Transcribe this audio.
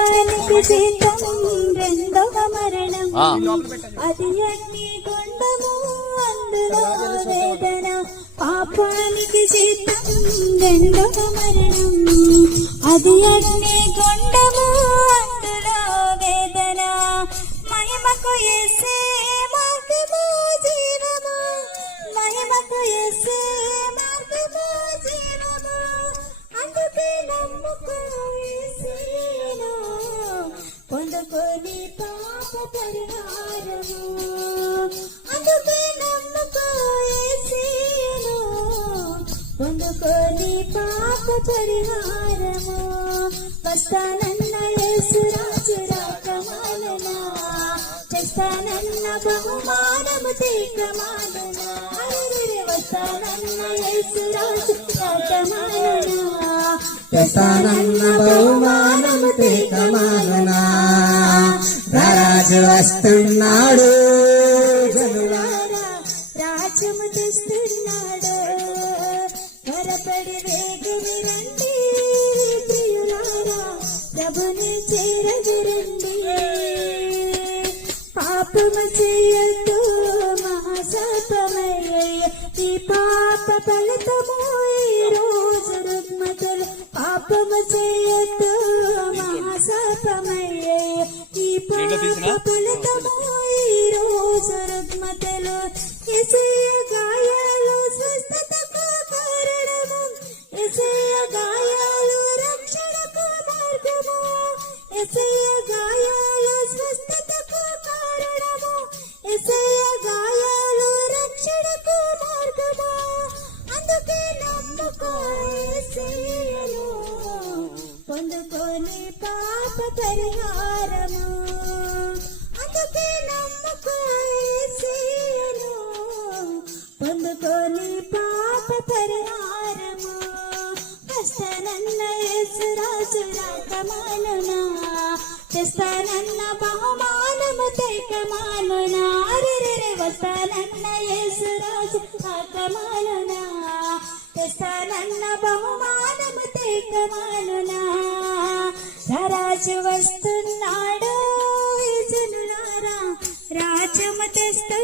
పాపానికి జీతం రెండవ మరణం. అది అగ్ని గుండము అందులో వేదన. పాపానికి జీతం రెండవ మరణం. అది అగ్ని గుండము అందులో వేదన. మహిమకు యేసే మార్గము జీవము. మహిమకు యేసే మార్గము జీవము. అందుకే నమ్ముకో యేసును, పొందుకొని పాప పరిహారము. అందుకే నమ్ముకో యేసును, పొందుకొని పాప పరిహారము. వస్తానన్న యేసు రాజు రాకమాలనా, చేస్తానన్న బహుమానము తీకమాలనా. వస్తానన్న యేసు రాజు రాకమాలనా, చేస్తానన్న బహుమానము తీకమాలనా. రాజు వస్తున్నాడు, జనులారా రాజ్యము తెస్తున్నాడు. త్వరపడి వేగమి రండి ప్రియులారా, ప్రభుని చేరగరండి. పాపము చేయొద్దు మహాశాపమయ్య, ఈ పాప ఫలితము ఈ రోజు రుగ్మతలు. పాపము చేయొద్దు మహాశాపమయ్య, ఈ పాప ఫలితము ఈ రోజు రుగ్మతలు. యేసయ్య గాయాలు స్వస్థతకు కారణము. యేసయ్య గాయాలు రక్షణకు మార్గము. యేసయ్య గాయాలు స్వస్థతకు కారణము. యేసయ్య గాయాలు రక్షణకు మార్గము. అందుకే నమ్ముకో యేసయ్యను, పొందుకొని పాప పరిహారము. అందుకే నమ్ముకో యేసయ్యను, పొందుకొని పాప పరిహారము. వస్తానన్న యేసు రాజు రాకమాలునా, చేస్తానన్న బహుమానము తీకమాలునా. వస్తానన్న యేసు రాజు రాకమాలునా, చేస్తానన్న బహుమానము తీకమాలునా. రాజు వస్తున్నాడు, జనులారా రాజ్యము తెస్తు